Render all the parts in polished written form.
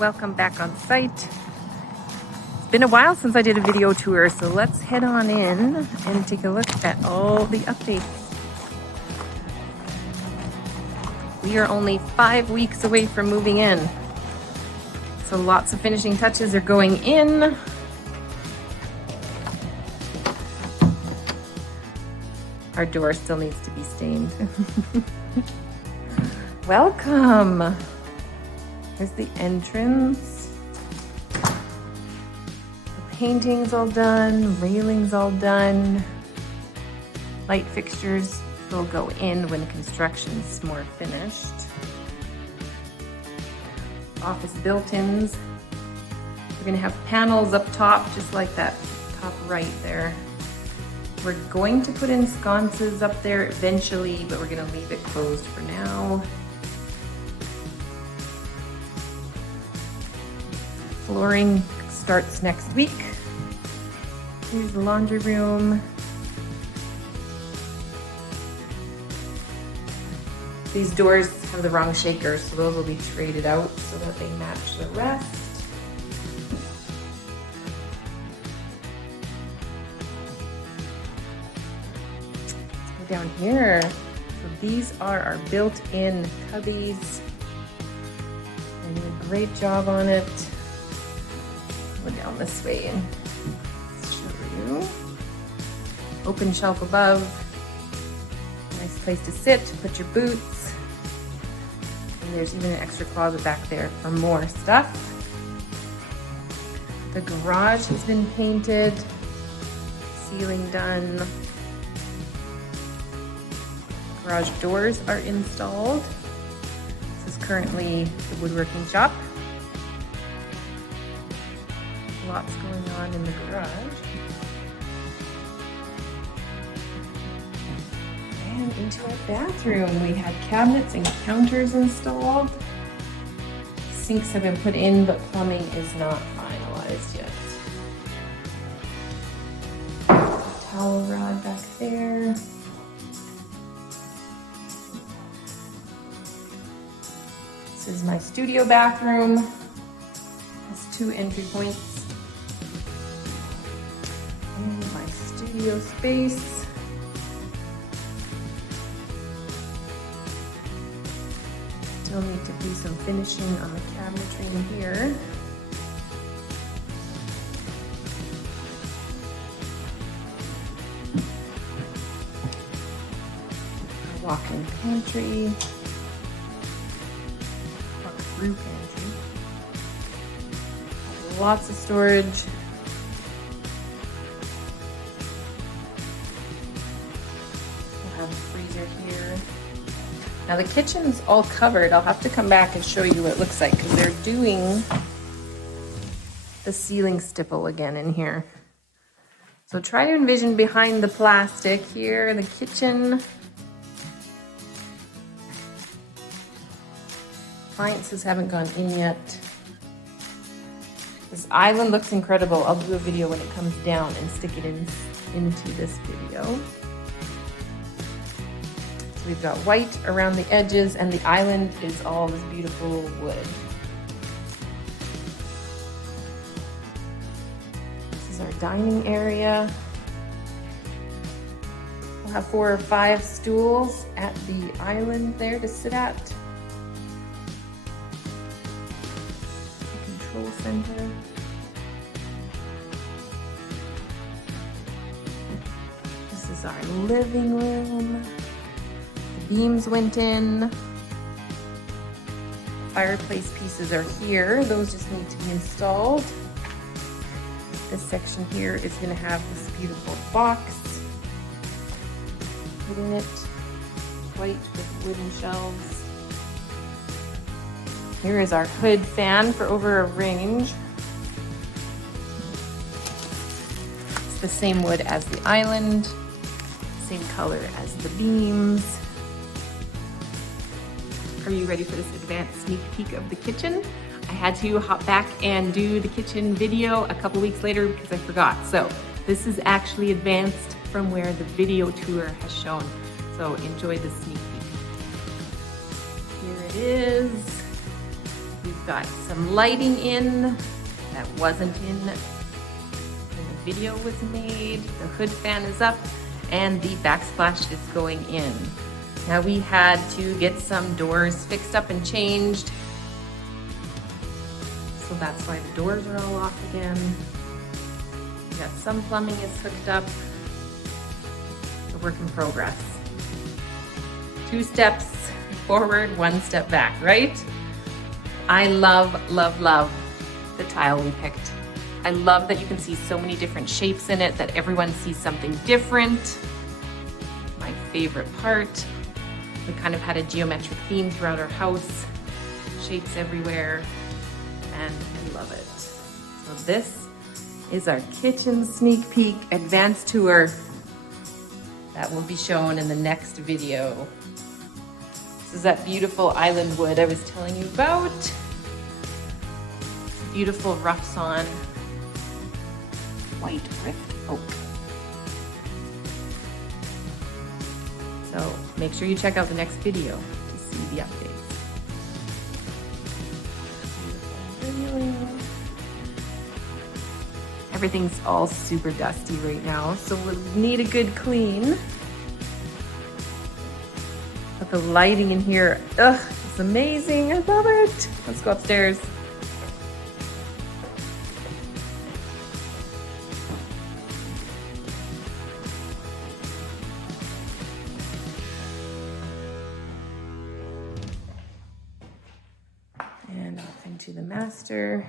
welcome back on site. It's been a while since I did a video tour, so let's head on in and take a look at all the updates. We are only 5 weeks away from moving in, so lots of finishing touches are going in. Our door still needs to be stained. Welcome. There's the entrance. The painting's all done, railing's all done. Light fixtures will go in when construction's more finished. Office built-ins. We're gonna have panels up top, just like that top right there. We're going to put in sconces up there eventually, but we're gonna leave it closed for now. Flooring starts next week. Here's the laundry room. These doors have the wrong shakers, so those will be traded out so that they match the rest. Down here, so these are our built-in cubbies. They did a great job on it. Go down this way and show you. Open shelf above. Nice place to sit, put your boots. And there's even an extra closet back there for more stuff. The garage has been painted. Ceiling done. Garage doors are installed. This is currently the woodworking shop. Lots going on in the garage. And into our bathroom, we had cabinets and counters installed. Sinks have been put in, but plumbing is not finalized yet. Towel rod back there. This is my studio bathroom. It has 2 entry points. And my studio space. Still need to do some finishing on the cabinetry in here. Walk-in pantry. Through pantry. Lots of storage. We'll have a freezer here. Now the kitchen's all covered. I'll have to come back and show you what it looks like because they're doing the ceiling stipple again in here. So try to envision behind the plastic here, the kitchen. Appliances haven't gone in yet. This island looks incredible. I'll do a video when it comes down and stick it into this video. So we've got white around the edges and the island is all this beautiful wood. This is our dining area. We'll have 4 or 5 stools at the island there to sit at. Control center. This is our living room. The beams went in. Fireplace pieces are here. Those just need to be installed. This section here is going to have this beautiful box in it, white with wooden shelves. Here is our hood fan for over a range. It's the same wood as the island, same color as the beams. Are you ready for this advanced sneak peek of the kitchen? I had to hop back and do the kitchen video a couple weeks later because I forgot. So this is actually advanced from where the video tour has shown. So enjoy the sneak peek. Here it is. We've We've got some lighting in that wasn't in when the video was made. The hood fan is up and the backsplash is going in. Now we had to get some doors fixed up and changed. So that's why the doors are all off again. We got some plumbing is hooked up. It's a work in progress. 2 steps forward, 1 step back, right? I love, love, love the tile we picked. I love that you can see so many different shapes in it, that everyone sees something different. My favorite part. We kind of had a geometric theme throughout our house. Shapes everywhere, and I love it. So this is our kitchen sneak peek advanced tour that will be shown in the next video. This is that beautiful island wood I was telling you about. Beautiful rough sawn white rift oak. So make sure you check out the next video to see the updates. Everything's all super dusty right now, so we'll need a good clean. But the lighting in here, it's amazing. I love it. Let's go upstairs. And off into the master.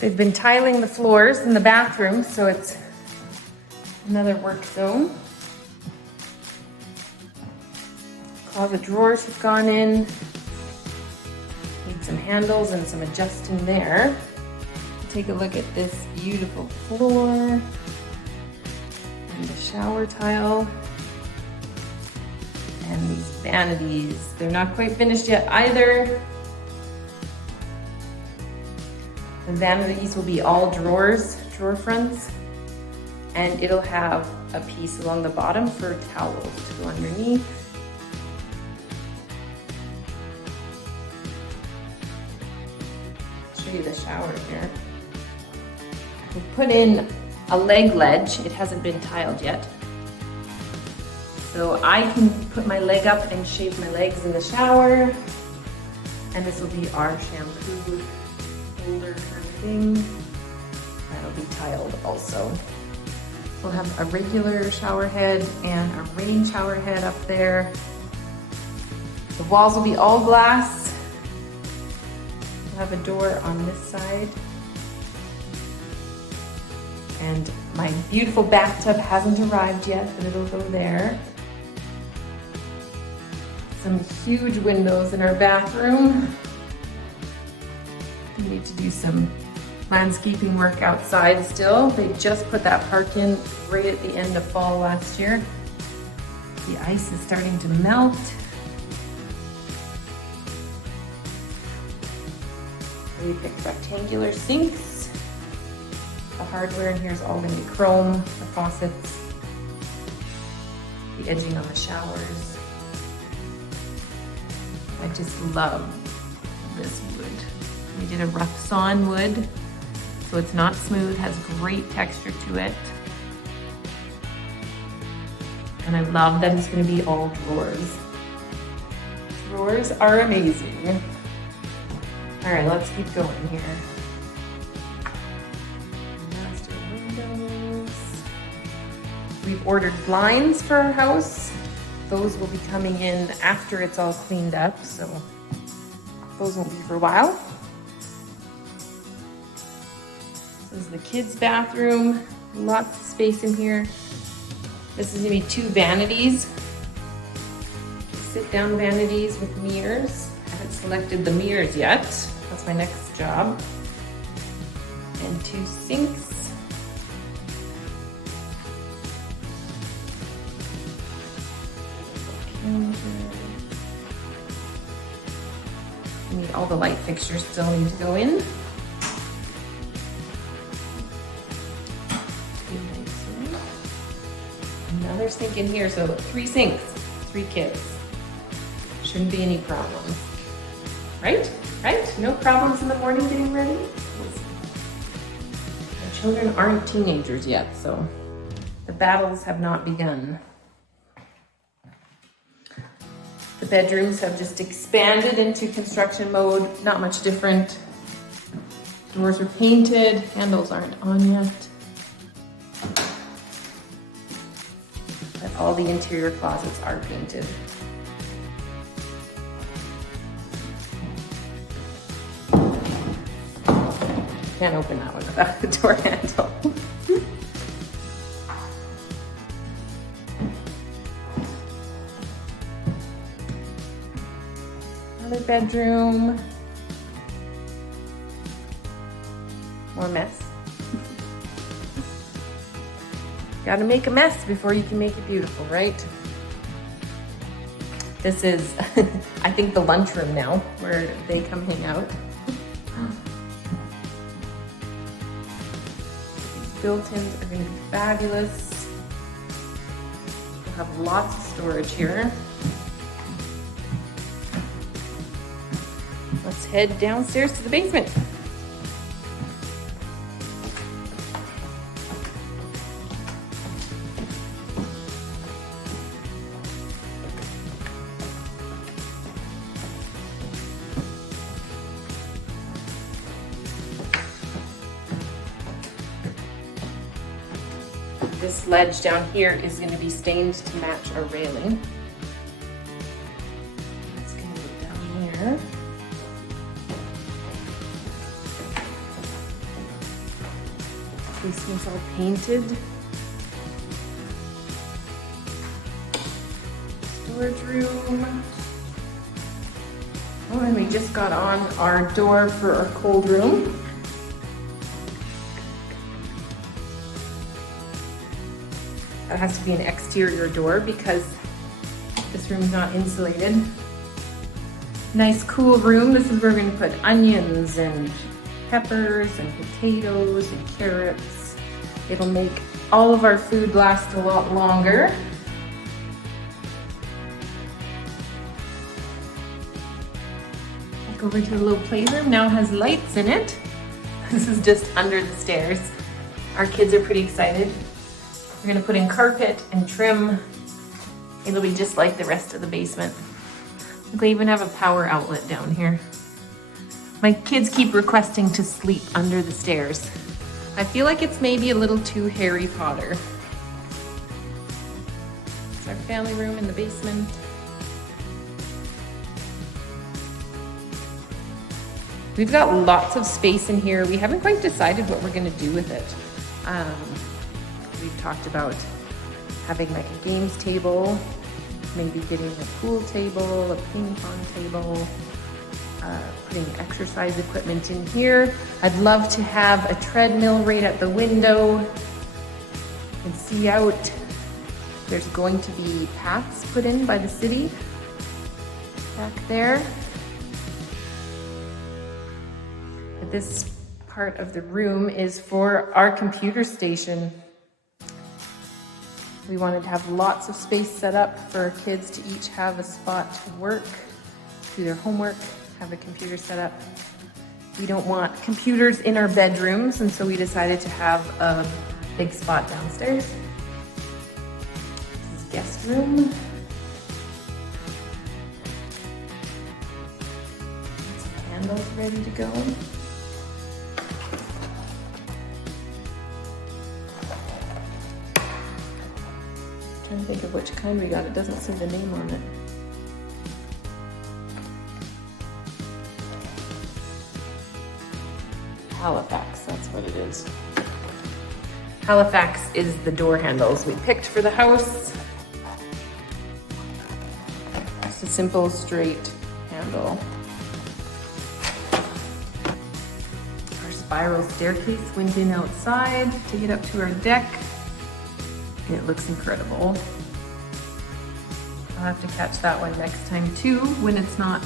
They've been tiling the floors in the bathroom, so it's another work zone. Closet drawers have gone in. Need some handles and some adjusting there. Take a look at this beautiful floor and the shower tile. And these vanities, they're not quite finished yet either. The vanities will be all drawers, drawer fronts, and it'll have a piece along the bottom for towels to go underneath. I'll show you the shower here. We put in a leg ledge. It hasn't been tiled yet. So I can put my leg up and shave my legs in the shower. And this will be our shampoo holder kind of thing. That'll be tiled also. We'll have a regular shower head and a rain shower head up there. The walls will be all glass. We'll have a door on this side. And my beautiful bathtub hasn't arrived yet, but it'll go there. Some huge windows in our bathroom. We need to do some landscaping work outside still. They just put that park in right at the end of fall last year. The ice is starting to melt. We picked rectangular sinks. The hardware in here is all going to be chrome, the faucets, the edging on the showers. I just love this wood. We did a rough sawn wood, so it's not smooth, has great texture to it. And I love that it's going to be all drawers. Drawers are amazing. All right, let's keep going here. Master windows. We've ordered blinds for our house. Those will be coming in after it's all cleaned up, so those won't be for a while. This is the kids' bathroom. Lots of space in here. This is gonna be 2 vanities. Sit-down vanities with mirrors. I haven't selected the mirrors yet. That's my next job. And 2 sinks. We need all the light fixtures still need to go in. Another sink in here, so 3 sinks, 3 kids. Shouldn't be any problems. Right? Right? No problems in the morning getting ready? My children aren't teenagers yet, so the battles have not begun. The bedrooms have just expanded into construction mode, not much different. Doors are painted, handles aren't on yet. But all the interior closets are painted. Can't open that one without the door handle. Another bedroom. More mess. Gotta make a mess before you can make it beautiful, right? This is, I think, the lunchroom now, where they come hang out. These built-ins are gonna be fabulous. We'll have lots of storage here. Let's head downstairs to the basement. This ledge down here is going to be stained to match our railing. It's going to go down there. Basement's all painted. Storage room. Oh, and we just got on our door for our cold room. That has to be an exterior door because this room's not insulated. Nice cool room. This is where we're going to put onions and peppers and potatoes and carrots. It'll make all of our food last a lot longer. Go over to the little playroom. Now it has lights in it. This is just under the stairs. Our kids are pretty excited. We're gonna put in carpet and trim. It'll be just like the rest of the basement. We even have a power outlet down here. My kids keep requesting to sleep under the stairs. I feel like it's maybe a little too Harry Potter. It's our family room in the basement. We've got lots of space in here. We haven't quite decided what we're gonna do with it. We've talked about having like a games table, maybe getting a pool table, a ping pong table, putting exercise equipment in here. I'd love to have a treadmill right at the window and see out. There's going to be paths put in by the city back there. But this part of the room is for our computer station. We wanted to have lots of space set up for our kids to each have a spot to work, do their homework, have a computer set up. We don't want computers in our bedrooms, and so we decided to have a big spot downstairs. This is guest room. Some candles ready to go. I'm trying to think of which kind we got. It doesn't say the name on it. Halifax, that's what it is. Halifax is the door handles we picked for the house. Just a simple straight handle. Our spiral staircase went in outside to get up to our deck. And it looks incredible. I'll have to catch that one next time too, when it's not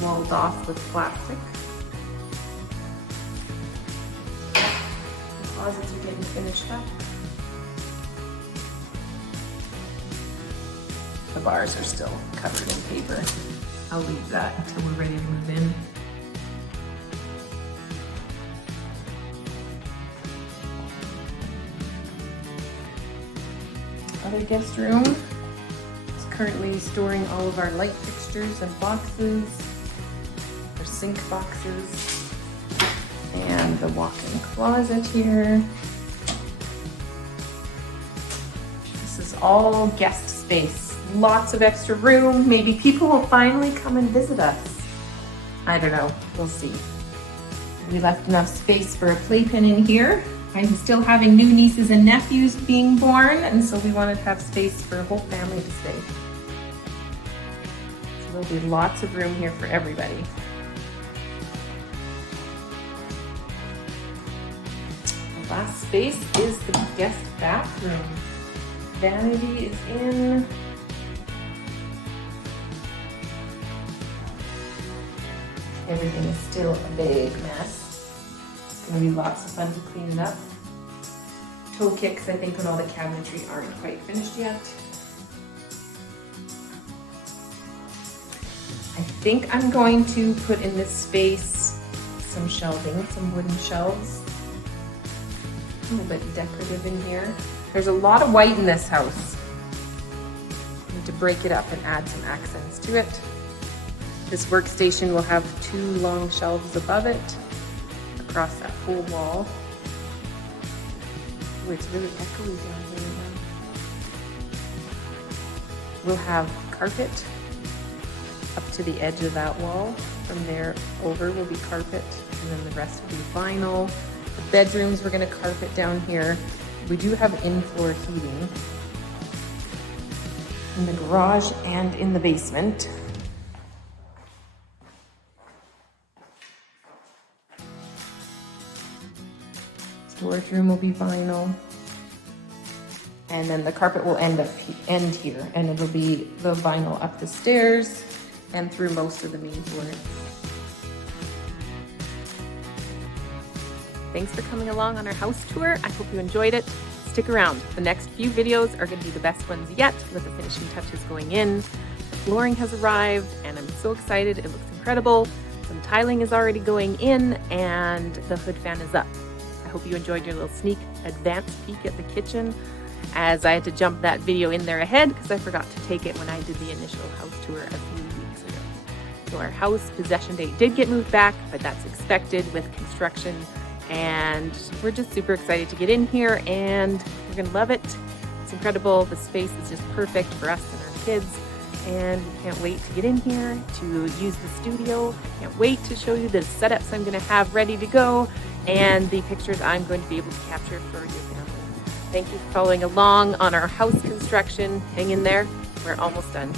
walled off with plastic. The closets are getting finished up. The bars are still covered in paper. I'll leave that until we're ready to move in. Other guest room is currently storing all of our light fixtures and boxes, our sink boxes, and the walk-in closet here. This is all guest space. Lots of extra room. Maybe people will finally come and visit us. I don't know, we'll see. We left enough space for a playpen in here. I'm still having new nieces and nephews being born, and so we wanted to have space for a whole family to stay. So there'll be lots of room here for everybody. The last space is the guest bathroom. Vanity is in. Everything is still a big mess. It's going to be lots of fun to clean it up. Toe kicks, I think, on all the cabinetry aren't quite finished yet. I think I'm going to put in this space some shelving, some wooden shelves. A little bit decorative in here. There's a lot of white in this house. I need to break it up and add some accents to it. This workstation will have 2 long shelves above it, across that whole wall. Oh, it's really echoey down here now. We'll have carpet up to the edge of that wall. From there over will be carpet, and then the rest will be vinyl. The bedrooms, we're going to carpet down here. We do have in-floor heating in the garage and in the basement. Storage room will be vinyl. And then the carpet will end here, and it'll be the vinyl up the stairs and through most of the main floor. Thanks for coming along on our house tour. I hope you enjoyed it. Stick around. The next few videos are going to be the best ones yet, with the finishing touches going in. The flooring has arrived, and I'm so excited. It looks incredible. Some tiling is already going in, and the hood fan is up. I hope you enjoyed your little sneak advance peek at the kitchen, as I had to jump that video in there ahead because I forgot to take it when I did the initial house tour a few weeks ago. So our house possession date did get moved back, but that's expected with construction. And we're just super excited to get in here, and we're gonna love it. It's incredible. The space is just perfect for us and our kids, and we can't wait to get in here to use the studio. Can't wait to show you the setups I'm gonna have ready to go and the pictures I'm going to be able to capture for your family. Thank you for following along on our house construction. Hang in there. We're almost done.